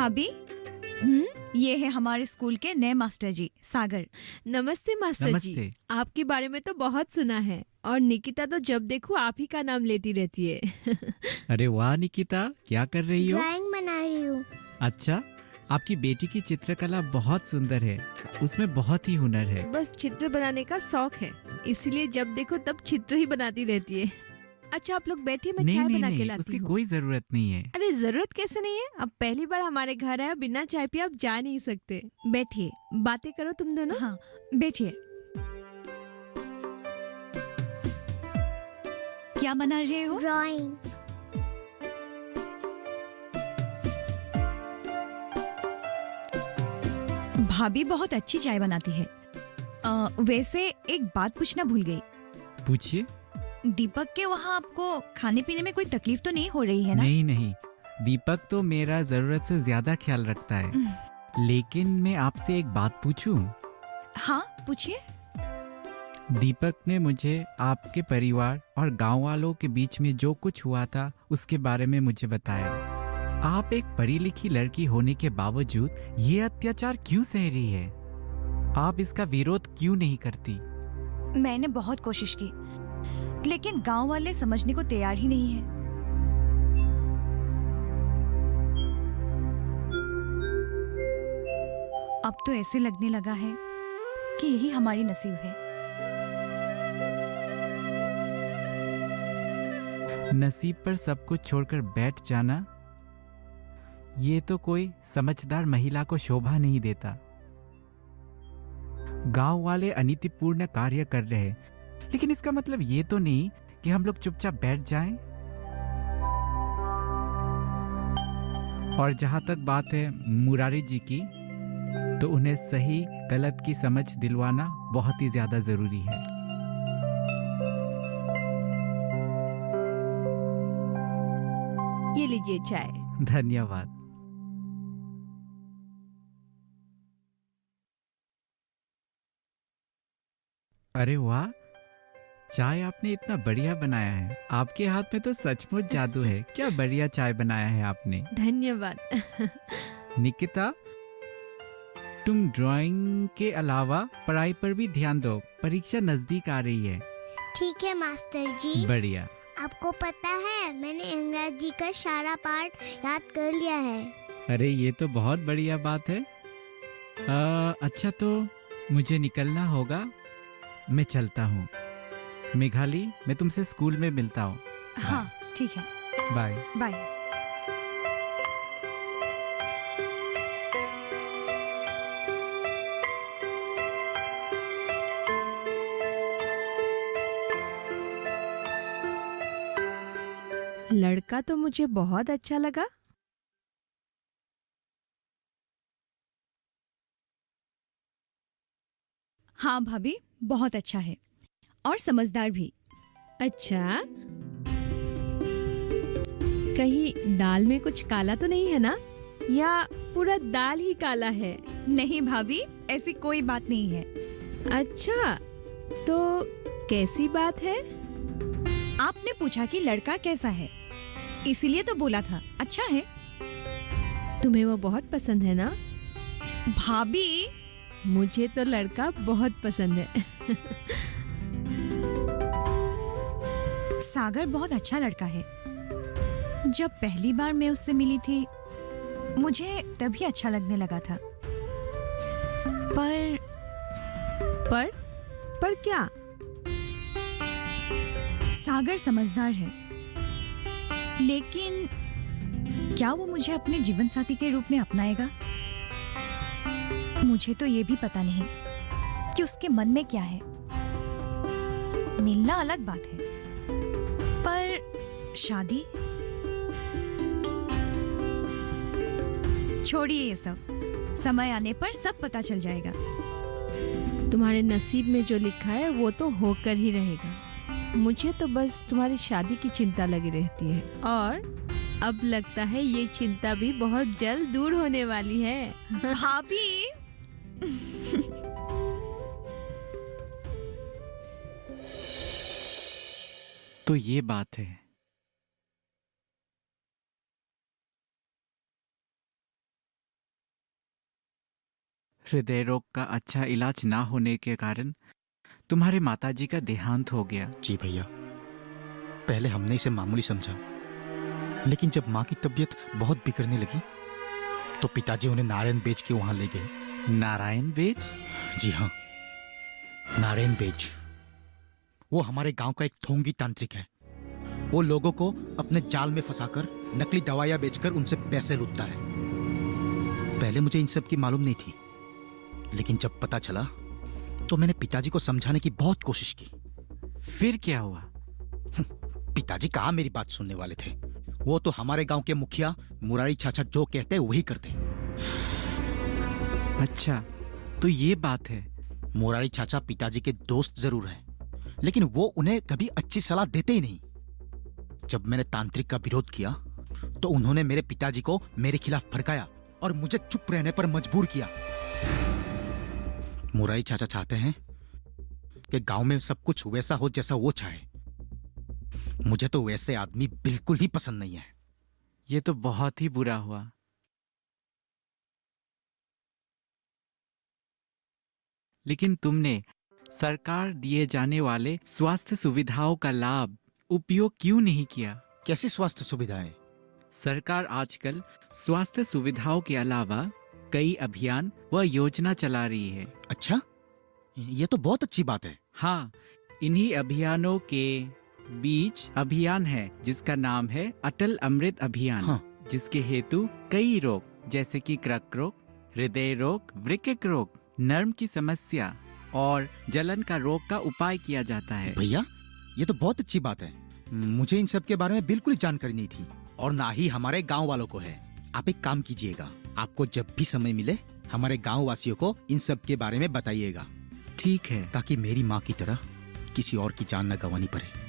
भाभी, हम्म। ये है हमारे स्कूल के नए मास्टर जी, सागर। नमस्ते मास्टर जी। नमस्ते। आपके बारे में तो बहुत सुना है और निकिता तो जब देखो आप ही का नाम लेती रहती है। अरे वाह निकिता, क्या कर रही हो? ड्राइंग बना रही हूँ। अच्छा, आपकी बेटी की चित्रकला बहुत सुंदर है, उसमें बहुत ही हुनर है। बस चित्र बनाने का शौक है, इसलिए जब देखो तब चित्र ही बनाती रहती है। अच्छा आप लोग बैठिए, मैं नहीं चाय नहीं बना के नहीं, लाती उसकी हूँ। कोई जरूरत नहीं है। अरे जरूरत कैसे नहीं है, अब पहली बार हमारे घर आए, बिना चाय पिए आप जा नहीं सकते। बैठिए, बातें करो तुम दोनों। हाँ, बैठिए। क्या बना रहे हो? ड्राइंग। भाभी बहुत अच्छी चाय बनाती है। वैसे एक बात पूछना भूल गई। पूछिए। दीपक के वहाँ आपको खाने पीने में कोई तकलीफ तो नहीं हो रही है ना? नहीं नहीं, दीपक तो मेरा जरूरत से ज्यादा ख्याल रखता है। लेकिन मैं आपसे एक बात पूछूं? हाँ, पूछिए। दीपक ने मुझे आपके परिवार और गांव वालों के बीच में जो कुछ हुआ था उसके बारे में मुझे बताया। आप एक पढ़ी लिखी लड़की होने के बावजूद ये अत्याचार क्यों सह रही है? आप इसका विरोध क्यों नहीं करती? मैंने बहुत कोशिश की, लेकिन गांव वाले समझने को तैयार ही नहीं है। अब तो ऐसे लगने लगा है कि यही हमारी नसीब है। नसीब पर सब कुछ छोड़कर बैठ जाना, ये तो कोई समझदार महिला को शोभा नहीं देता। गांव वाले अनीतिपूर्ण कार्य कर रहे हैं, लेकिन इसका मतलब ये तो नहीं कि हम लोग चुपचाप बैठ जाएं। और जहां तक बात है मुरारी जी की, तो उन्हें सही गलत की समझ दिलवाना बहुत ही ज्यादा जरूरी है। ये लीजिए चाय। धन्यवाद। अरे वाह, चाय आपने इतना बढ़िया बनाया है। आपके हाथ में तो सचमुच जादू है। क्या बढ़िया चाय बनाया है आपने। धन्यवाद। निकिता, तुम ड्राइंग के अलावा पढ़ाई पर भी ध्यान दो, परीक्षा नजदीक आ रही है। ठीक है मास्टर जी। बढ़िया। आपको पता है मैंने अंग्रेजी का सारा पाठ याद कर लिया है। अरे ये तो बहुत बढ़िया बात है। अच्छा तो मुझे निकलना होगा, मैं चलता हूँ। मेघाली, मैं तुमसे स्कूल में मिलता हूँ। हाँ, ठीक है। बाय। बाय। लड़का तो मुझे बहुत अच्छा लगा। हाँ भाभी, बहुत अच्छा है और समझदार भी। अच्छा, कहीं दाल में कुछ काला तो नहीं है ना, या पूरा दाल ही काला है? नहीं भाभी, ऐसी कोई बात नहीं है। अच्छा, तो कैसी बात है? आपने पूछा कि लड़का कैसा है, इसीलिए तो बोला था अच्छा है। तुम्हें वो बहुत पसंद है ना? भाभी, मुझे तो लड़का बहुत पसंद है। सागर बहुत अच्छा लड़का है। जब पहली बार मैं उससे मिली थी, मुझे तभी अच्छा लगने लगा था। पर पर क्या? सागर समझदार है, लेकिन क्या वो मुझे अपने जीवन साथी के रूप में अपनाएगा? मुझे तो ये भी पता नहीं कि उसके मन में क्या है। मिलना अलग बात है, पर शादी? छोड़िए ये सब, समय आने पर सब पता चल जाएगा। तुम्हारे नसीब में जो लिखा है वो तो होकर ही रहेगा। मुझे तो बस तुम्हारी शादी की चिंता लगी रहती है, और अब लगता है ये चिंता भी बहुत जल्द दूर होने वाली है। भाभी, तो ये बात है। हृदय रोग का अच्छा इलाज ना होने के कारण तुम्हारे माताजी का देहांत हो गया। जी भैया, पहले हमने इसे मामूली समझा, लेकिन जब माँ की तबीयत बहुत बिगड़ने लगी तो पिताजी उन्हें नारायण बेच के वहां ले गए। नारायण बेच? जी हाँ, नारायण बेच। वो हमारे गांव का एक ढोंगी तांत्रिक है। वो लोगों को अपने जाल में फंसाकर नकली दवाइयां बेचकर उनसे पैसे लूटता है। पहले मुझे इन सब की मालूम नहीं थी, लेकिन जब पता चला तो मैंने पिताजी को समझाने की बहुत कोशिश की। फिर क्या हुआ? पिताजी कहाँ मेरी बात सुनने वाले थे। वो तो हमारे गांव के मुखिया मुरारी चाचा जो कहते वही करते। अच्छा, तो ये बात है। मुरारी चाचा पिताजी के दोस्त जरूर हैं, लेकिन वो उन्हें कभी अच्छी सलाह देते ही नहीं। जब मैंने तांत्रिक का विरोध किया तो उन्होंने मेरे पिताजी को मेरे खिलाफ भड़काया और मुझे चुप रहने पर मजबूर किया। मुरारी चाचा चाहते हैं कि गांव में सब कुछ वैसा हो जैसा वो चाहे। मुझे तो वैसे आदमी बिल्कुल ही पसंद नहीं है। ये तो बहुत ही बुरा हुआ। लेकिन तुमने सरकार दिए जाने वाले स्वास्थ्य सुविधाओं का लाभ उपयोग क्यों नहीं किया? कैसी स्वास्थ्य सुविधाएं? सरकार आजकल स्वास्थ्य सुविधाओं के अलावा कई अभियान व योजना चला रही है। अच्छा, ये तो बहुत अच्छी बात है। हाँ, इन्हीं अभियानों के बीच अभियान है जिसका नाम है अटल अमृत अभियान। हाँ। जिसके हेतु कई रोग जैसे कि कृक रोग, हृदय रोग, वृक्क रोग, नर्म की समस्या और जलन का रोग का उपाय किया जाता है। भैया, ये तो बहुत अच्छी बात है। मुझे इन सब के बारे में बिल्कुल जानकारी नहीं थी और ना ही हमारे गांव वालों को है। आप एक काम कीजिएगा, आपको जब भी समय मिले हमारे गांव वासियों को इन सब के बारे में बताइएगा। ठीक है। ताकि मेरी माँ की तरह किसी और की जान न गंवानी पड़े।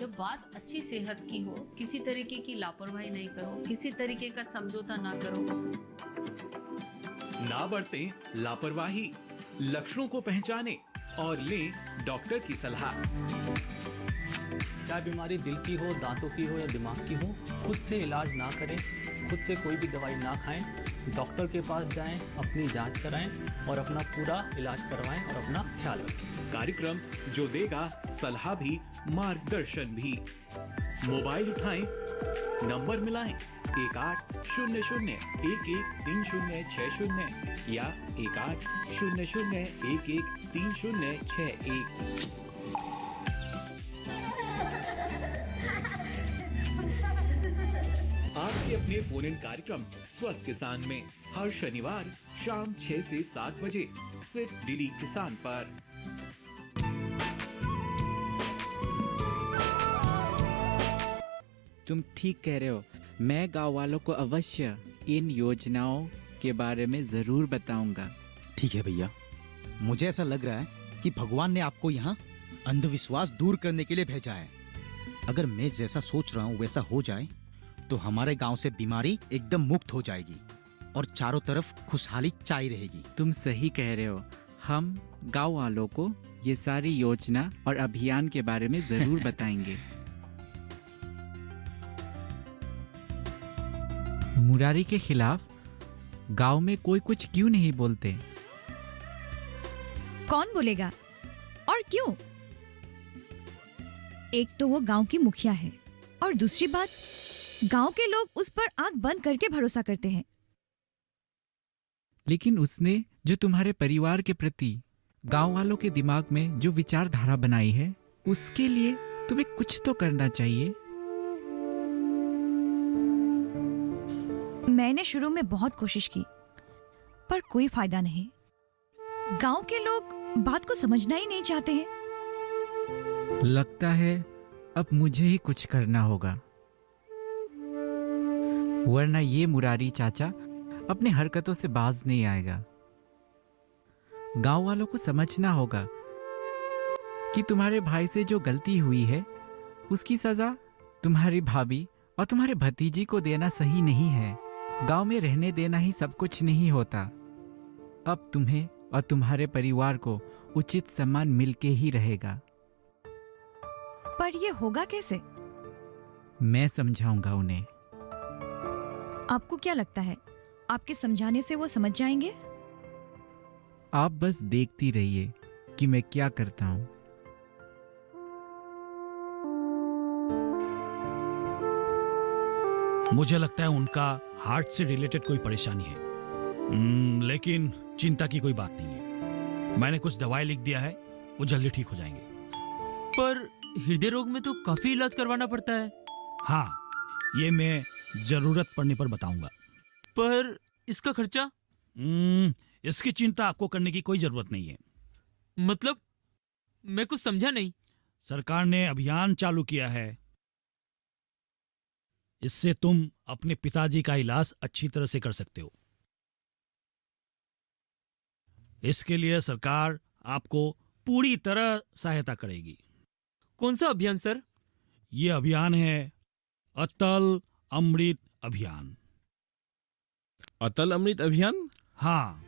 जब बात अच्छी सेहत की हो, किसी तरीके की लापरवाही नहीं करो, किसी तरीके का समझौता ना करो। ना बरतें लापरवाही, लक्षणों को पहचानें और लें डॉक्टर की सलाह। चाहे बीमारी दिल की हो, दांतों की हो या दिमाग की हो, खुद से इलाज ना करें, खुद से कोई भी दवाई ना खाएं, डॉक्टर के पास जाएं, अपनी जांच कराएं और अपना पूरा इलाज करवाएं और अपना ख्याल रखें। कार्यक्रम जो देगा सलाह भी, मार्गदर्शन भी। मोबाइल उठाएं, नंबर मिलाएं 1800113060 या 1800113061। आपके अपने फोन इन कार्यक्रम स्वस्थ किसान में हर शनिवार शाम 6 से 7 बजे सिर्फ डीडी किसान पर। तुम ठीक कह रहे हो। मैं गांव वालों को अवश्य इन योजनाओं के बारे में जरूर बताऊंगा। ठीक है भैया, मुझे ऐसा लग रहा है कि भगवान ने आपको यहाँ अंधविश्वास दूर करने के लिए भेजा है। अगर मैं जैसा सोच रहा हूँ वैसा हो जाए तो हमारे गांव से बीमारी एकदम मुक्त हो जाएगी और चारों तरफ खुशहाली छाई रहेगी। तुम सही कह रहे हो। हम गांव वालों को ये सारी योजना और अभियान के बारे में जरूर बताएंगे। मुरारी के खिलाफ गांव में कोई कुछ क्यों नहीं बोलते? कौन बोलेगा और क्यों? एक तो वो गांव की मुखिया है और दूसरी बात, गांव के लोग उस पर आंख बंद करके भरोसा करते हैं। लेकिन उसने जो तुम्हारे परिवार के प्रति गांव वालों के दिमाग में जो विचारधारा बनाई है, उसके लिए तुम्हें कुछ तो करना चाहिए। मैंने शुरू में बहुत कोशिश की पर कोई फायदा नहीं। गांव के लोग बात को समझना ही नहीं चाहते हैं। लगता है अब मुझे ही कुछ करना होगा, वरना ये मुरारी चाचा अपने हरकतों से बाज नहीं आएगा। गांव वालों को समझना होगा कि तुम्हारे भाई से जो गलती हुई है उसकी सजा तुम्हारी भाभी और तुम्हारे भतीजी को देना सही नहीं है। गांव में रहने देना ही सब कुछ नहीं होता। अब तुम्हें और तुम्हारे परिवार को उचित सम्मान मिलके ही रहेगा। पर ये होगा कैसे? मैं समझाऊंगा उन्हें। आपको क्या लगता है, आपके समझाने से वो समझ जाएंगे? आप बस देखती रहिए कि मैं क्या करता हूँ। मुझे लगता है उनका हार्ट से रिलेटेड कोई परेशानी है। लेकिन चिंता की कोई बात नहीं है। मैंने कुछ दवाई लिख दिया है, वो जल्दी ठीक हो जाएंगे। पर हृदय रोग में तो काफी इलाज करवाना पड़ता है। हाँ, ये मैं जरूरत पड़ने पर बताऊंगा। पर इसका खर्चा? इसकी चिंता आपको करने की कोई जरूरत नहीं है। मतलब मैं कुछ समझा नहीं। सरकार ने अभियान चालू किया है, इससे तुम अपने पिताजी का इलाज अच्छी तरह से कर सकते हो। इसके लिए सरकार आपको पूरी तरह सहायता करेगी। कौन सा अभियान सर? ये अभियान है अटल अमृत अभियान। अटल अमृत अभियान? हाँ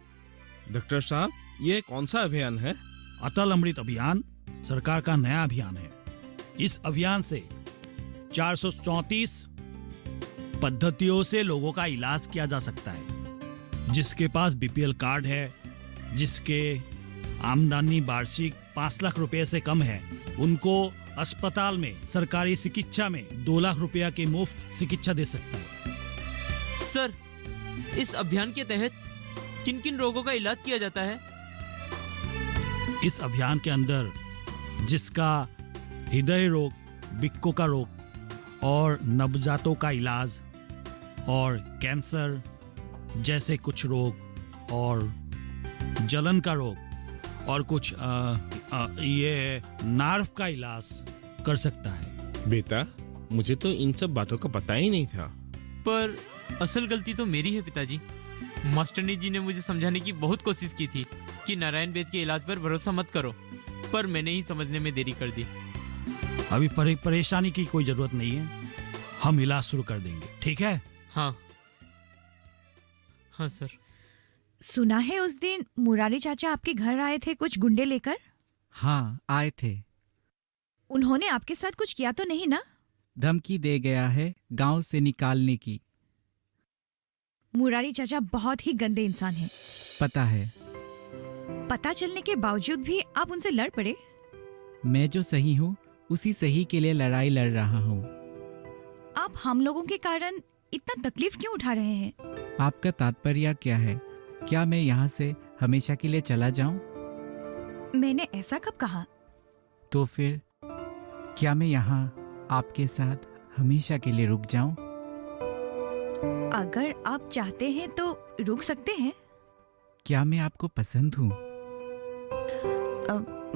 डॉक्टर साहब, ये कौन सा अभियान है? अटल अमृत अभियान सरकार का नया अभियान है। इस अभियान से 434 पद्धतियों से लोगों का इलाज किया जा सकता है। जिसके पास बीपीएल कार्ड है, जिसके आमदनी वार्षिक 5 लाख रुपए से कम है, उनको अस्पताल में सरकारी चिकित्सा में 2 लाख रुपया की मुफ्त चिकित्सा दे सकता है। सर, इस अभियान के तहत किन किन रोगों का इलाज किया जाता है? इस अभियान के अंदर जिसका हृदय रोग, वृक्कों का रोग और नवजातों का इलाज और कैंसर जैसे कुछ रोग और जलन का रोग और कुछ ये नार्व का इलाज कर सकता है। बेटा, मुझे तो इन सब बातों का पता ही नहीं था। पर असल गलती तो मेरी है पिताजी। मास्टरनी जी ने मुझे समझाने की बहुत कोशिश की थी कि नारायण बेज के इलाज पर भरोसा मत करो, पर मैंने ही समझने में देरी कर दी। अभी परेशानी की कोई जरूरत नहीं है, हम इलाज शुरू कर देंगे, ठीक है? हाँ हाँ सर। सुना है उस दिन मुरारी चाचा आपके घर आए थे कुछ गुंडे लेकर? हाँ, आए थे। उन्होंने आपके साथ कुछ किया तो नहीं ना? धमकी दे गया है गांव से निकालने की। मुरारी चाचा बहुत ही गंदे इंसान हैं। पता है। पता चलने के बावजूद भी आप उनसे लड़ पड़े? मैं जो सही हूँ उसी सही के लिए लड़ाई लड़ रहा हूँ। आप हम लोगों के कारण इतना तकलीफ क्यों उठा रहे हैं? आपका तात्पर्य क्या है? क्या मैं यहाँ से हमेशा के लिए चला जाऊं? मैंने ऐसा कब कहा? तो फिर क्या मैं यहाँ आपके साथ हमेशा के लिए रुक जाऊं? अगर आप चाहते हैं तो रुक सकते हैं। क्या मैं आपको पसंद हूँ?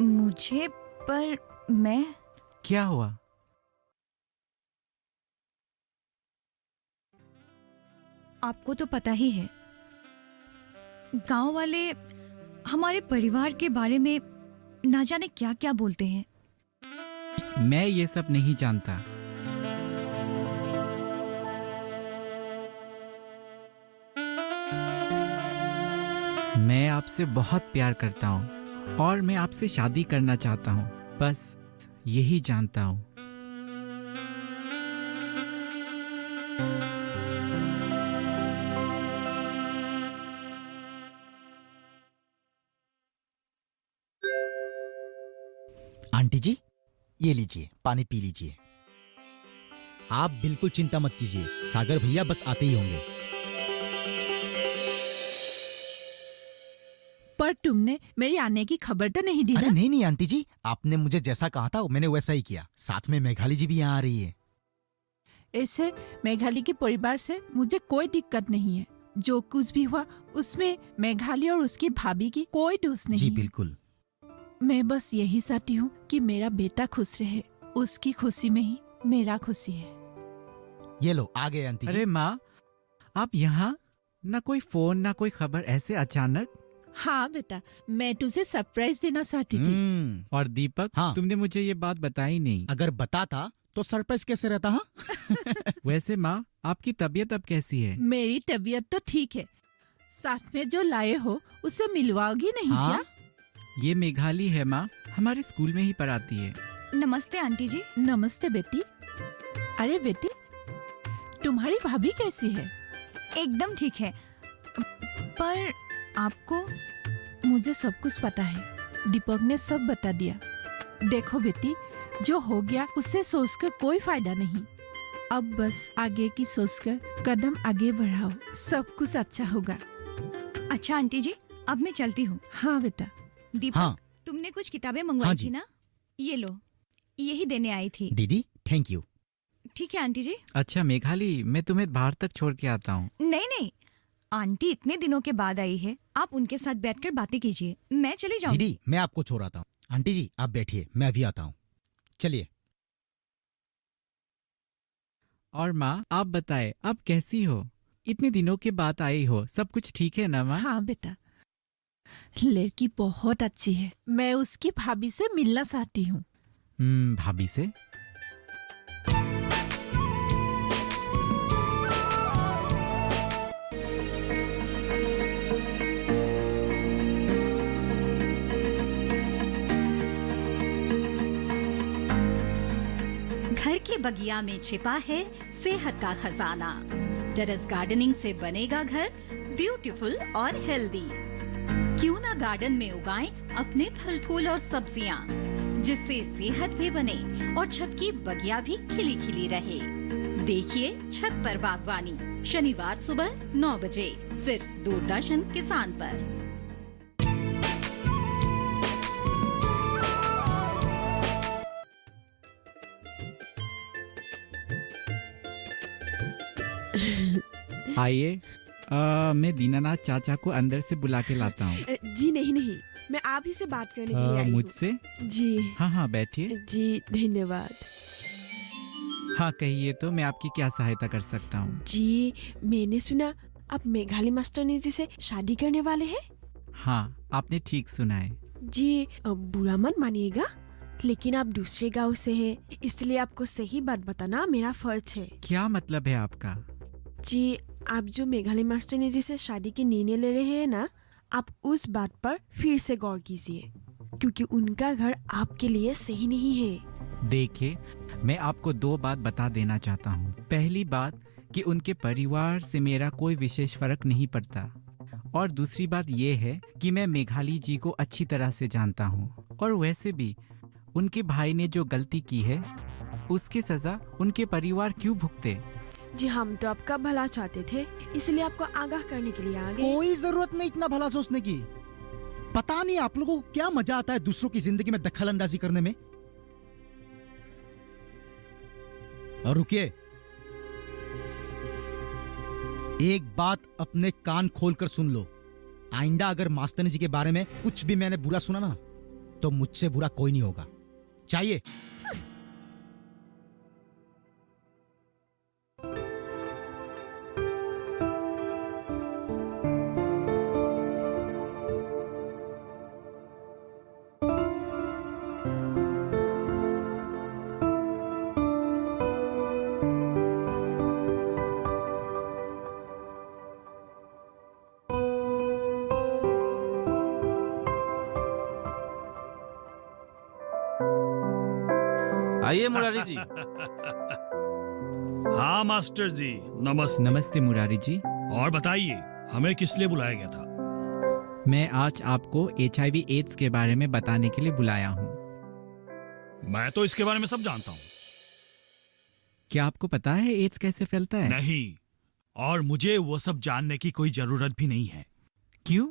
मुझे, पर मैं... क्या हुआ? आपको तो पता ही है, गांव वाले हमारे परिवार के बारे में ना जाने क्या क्या बोलते हैं। मैं ये सब नहीं जानता। मैं आपसे बहुत प्यार करता हूँ और मैं आपसे शादी करना चाहता हूँ, बस यही जानता हूँ। आंटी जी, ये लीजिए, पानी पी लीजिए। आप बिल्कुल चिंता मत कीजिए, सागर भैया बस आते ही होंगे। पर तुमने मेरी आने की खबर तो नहीं दी ना? अरे नहीं आंटी जी, आपने मुझे जैसा कहा था मैंने वैसा ही किया। साथ में मेघाली जी भी यहाँ आ रही है। ऐसे मेघाली के परिवार से मुझे कोई दिक्कत नहीं है। जो कुछ भी हुआ उसमें मेघाली और उसकी भाभी की कोई दोष नहीं जी है। बिल्कुल। मैं बस यही चाहती हूँ कि मेरा बेटा खुश रहे। उसकी खुशी में ही मेरा खुशी है। ये लो, आ गए आंटी जी। अरे माँ, आप यहाँ? ना कोई फोन ना कोई खबर, ऐसे अचानक? हाँ बेटा, मैं तुझे सरप्राइज देना चाहती थी। और दीपक, हाँ। तुमने मुझे ये बात बताई नहीं। अगर बताता तो सरप्राइज कैसे रहता? हाँ। वैसे माँ, आपकी तबीयत अब कैसी है? मेरी तबीयत तो ठीक है। साथ में जो लाए हो उसे मिलवाओगी नहीं? हाँ? क्या ये मेघाली है माँ, हमारे स्कूल में ही पढ़ाती है। नमस्ते आंटी जी। नमस्ते बेटी। अरे बेटी, तुम्हारी भाभी कैसी है? एकदम ठीक है। पर आपको? मुझे सब कुछ पता है, दीपक ने सब बता दिया। देखो बेटी, जो हो गया उससे सोचकर कोई फायदा नहीं। अब बस आगे की सोचकर कदम आगे बढ़ाओ, सब कुछ अच्छा होगा। अच्छा आंटी जी, अब मैं चलती हूँ। हाँ बेटा। दीपक, हाँ तुमने कुछ किताबें मंगवाई हाँ जी। थी ना, ये लो, यही देने आई थी। दीदी थैंक यू। ठीक है आंटी जी। अच्छा मेघाली, मैं तुम्हें बाहर तक छोड़ के आता हूँ। नहीं नहीं, आंटी इतने दिनों के बाद आई है, आप उनके साथ बैठकर बातें कीजिए, मैं चली जाऊंगी। दीदी मैं आपको छोड़ आता हूँ। आंटी जी आप बैठिए, मैं अभी आता हूँ। चलिए। और माँ, आप बताएं, आप कैसी हो? इतने दिनों के बाद आई हो, सब कुछ ठीक है ना माँ? हाँ बेटा, लड़की बहुत अच्छी है। मैं उसकी भाभी से मिलना चाहती हूँ। भाभी से? घर के बगिया में छिपा है सेहत का खजाना। टेरेस गार्डनिंग से बनेगा घर ब्यूटीफुल और हेल्दी। क्यों ना गार्डन में उगाएं अपने फल फूल और सब्जियां, जिससे सेहत भी बने और छत की बगिया भी खिली खिली रहे। देखिए छत पर बागवानी, शनिवार सुबह 9 बजे सिर्फ दूरदर्शन किसान पर। आइए, मैं दीनानाथ चाचा को अंदर से बुला के लाता हूँ। जी नहीं नहीं, मैं आप ही से बात करने के लिए आई हूँ। मुझसे? जी हाँ हाँ बैठिए। जी धन्यवाद। हाँ कहिए, तो मैं आपकी क्या सहायता कर सकता हूँ? जी मैंने सुना आप मेघाली मास्टरनी जी से शादी करने वाले हैं। हाँ आपने ठीक सुना है। जी बुरा मत मानिएगा, लेकिन आप दूसरे गांव से हैं, इसलिए आपको सही बात बताना मेरा फर्ज है। क्या मतलब है आपका? जी आप जो मेघाली मास्टरनी जी से शादी की निर्णय ले रहे हैं ना, आप उस बात पर फिर से गौर कीजिए, क्योंकि उनका घर आपके लिए सही नहीं है। देखिए, मैं आपको 2 बात बता देना चाहता हूँ। पहली बात कि उनके परिवार से मेरा कोई विशेष फर्क नहीं पड़ता, और दूसरी बात यह है कि मैं मेघाली जी को अच्छी तरह से जानता हूँ, और वैसे भी उनके भाई ने जो गलती की है उसकी सजा उनके परिवार क्यों भुगते? जी हम तो आपका भला चाहते थे, इसलिए आपको आगाह करने के लिए आ गए। कोई जरूरत नहीं इतना भला सोचने की। पता नहीं आप लोगों को क्या मजा आता है दूसरों की जिंदगी में दखल अंदाजी करने में। और रुकिए, एक बात अपने कान खोलकर सुन लो। आइंदा अगर मास्टरनी जी के बारे में कुछ भी मैंने बुरा सुना ना, तो मुझसे बुरा कोई नहीं होगा। चाहिए? आइए मुरारी जी। हाँ मास्टर जी, नमस्ते। नमस्ते मुरारी जी। और बताइए, हमें किस लिए बुलाया गया था? मैं आज आपको HIV एड्स के बारे में बताने के लिए बुलाया हूँ। मैं तो इसके बारे में सब जानता हूँ। क्या आपको पता है एड्स कैसे फैलता है? नहीं, और मुझे वो सब जानने की कोई जरूरत भी नहीं है। क्यों?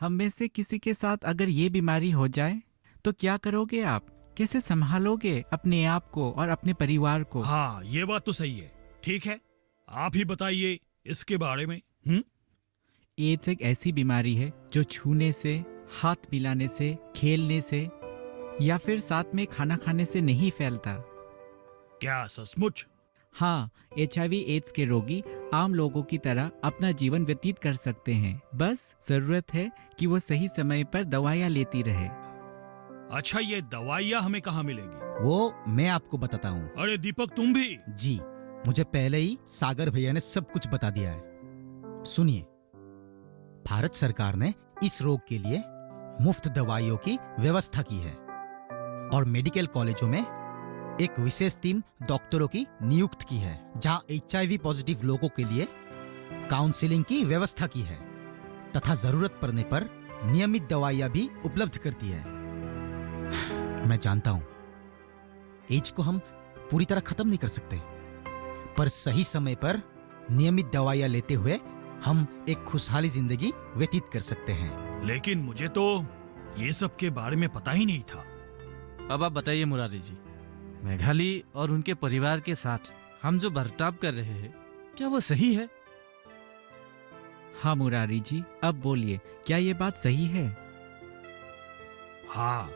हम में से किसी के साथ अगर ये बीमारी हो जाए तो क्या करोगे आप? कैसे संभालोगे अपने आप को और अपने परिवार को? हाँ, ये बात तो सही है। ठीक है, आप ही बताइए इसके बारे में। एड्स एक ऐसी बीमारी है जो छूने से, हाथ मिलाने से, खेलने से या फिर साथ में खाना खाने से नहीं फैलता। क्या सचमुच? हाँ, HIV एड्स के रोगी आम लोगों की तरह अपना जीवन व्यतीत कर सकते हैं। बस जरूरत है कि वो सही समय पर दवाइयाँ लेती रहे। अच्छा, ये दवाइयाँ हमें कहाँ मिलेगी? वो मैं आपको बताता हूँ। अरे दीपक, तुम भी? जी, मुझे पहले ही सागर भैया ने सब कुछ बता दिया है। सुनिए, भारत सरकार ने इस रोग के लिए मुफ्त दवाइयों की व्यवस्था की है। और मेडिकल कॉलेजों में एक विशेष टीम डॉक्टरों की नियुक्त की है, जहां HIV पॉजिटिव लोगों के लिए काउंसलिंग की व्यवस्था की है तथा जरूरत पड़ने पर नियमित दवाइयां भी उपलब्ध करती है। मैं जानता हूं एड्स को हम पूरी तरह खत्म नहीं कर सकते, पर सही समय पर नियमित दवाइयां लेते हुए हम एक खुशहाली जिंदगी व्यतीत कर सकते हैं। लेकिन मुझे तो ये सब के बारे में पता ही नहीं था। अब आप बताइए मुरारी जी, मेघाली और उनके परिवार के साथ हम जो बर्ताव कर रहे हैं, क्या वो सही है? हाँ मुरारी जी, अब बोलिए, क्या ये बात सही है? हाँ,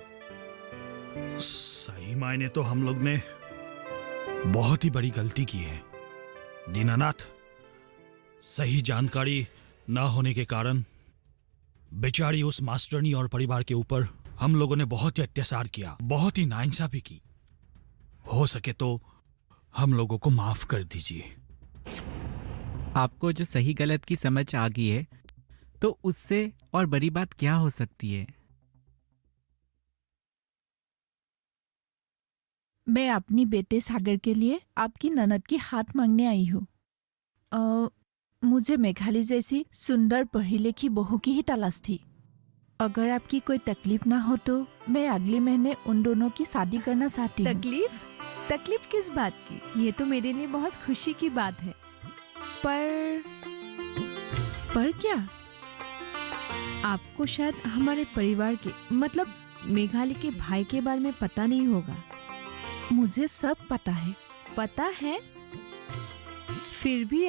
सही मायने तो हम लोग ने बहुत ही बड़ी गलती की है। दीनानाथ, सही जानकारी ना होने के कारण बेचारी उस मास्टरनी और परिवार के ऊपर हम लोगों ने बहुत ही अत्याचार किया, बहुत ही नाइंसाफी की। हो सके तो हम लोगों को माफ कर दीजिए। आपको जो सही गलत की समझ आ गई है, तो उससे और बड़ी बात क्या हो सकती है? मैं अपनी बेटे सागर के लिए आपकी ननद की हाथ मांगने आई हूँ। मुझे मेघाली जैसी सुंदर पढ़ी लिखी बहू की ही तलाश थी। अगर आपकी कोई तकलीफ ना हो तो मैं अगले महीने उन दोनों की शादी करना चाहती हूँ। तकलीफ किस बात की? ये तो मेरे लिए बहुत खुशी की बात है। पर क्या? आपको शायद हमारे परिवार के, मतलब मेघाली के भाई के बारे में पता नहीं होगा। मुझे सब पता है। पता है? फिर भी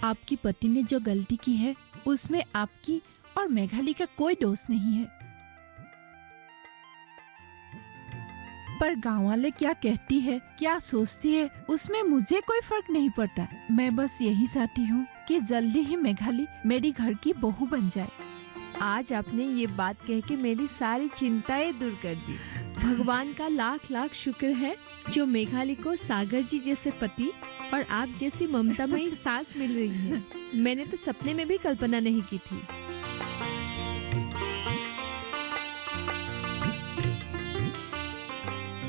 आपकी पति ने जो गलती की है उसमें आपकी और मेघाली का कोई दोष नहीं है। पर गाँव वाले क्या कहती है, क्या सोचती है, उसमें मुझे कोई फर्क नहीं पड़ता। मैं बस यही चाहती हूँ कि जल्दी ही मेघाली मेरी घर की बहू बन जाए। आज आपने ये बात कह के मेरी सारी चिंताएं दूर कर दी। भगवान का लाख लाख शुक्र है जो मेघाली को सागर जी जैसे पति और आप जैसी ममतामयी सास मिल रही है। मैंने तो सपने में भी कल्पना नहीं की थी।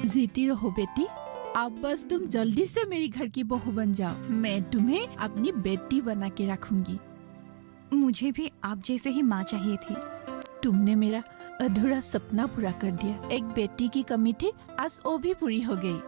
जीती रहो बेटी, अब बस तुम जल्दी से मेरी घर की बहू बन जाओ। मैं तुम्हें अपनी बेटी बना के रखूंगी। मुझे भी आप जैसे ही माँ चाहिए थी। तुमने मेरा अधूरा सपना पूरा कर दिया। एक बेटी की कमी थी, आज वो भी पूरी हो गई।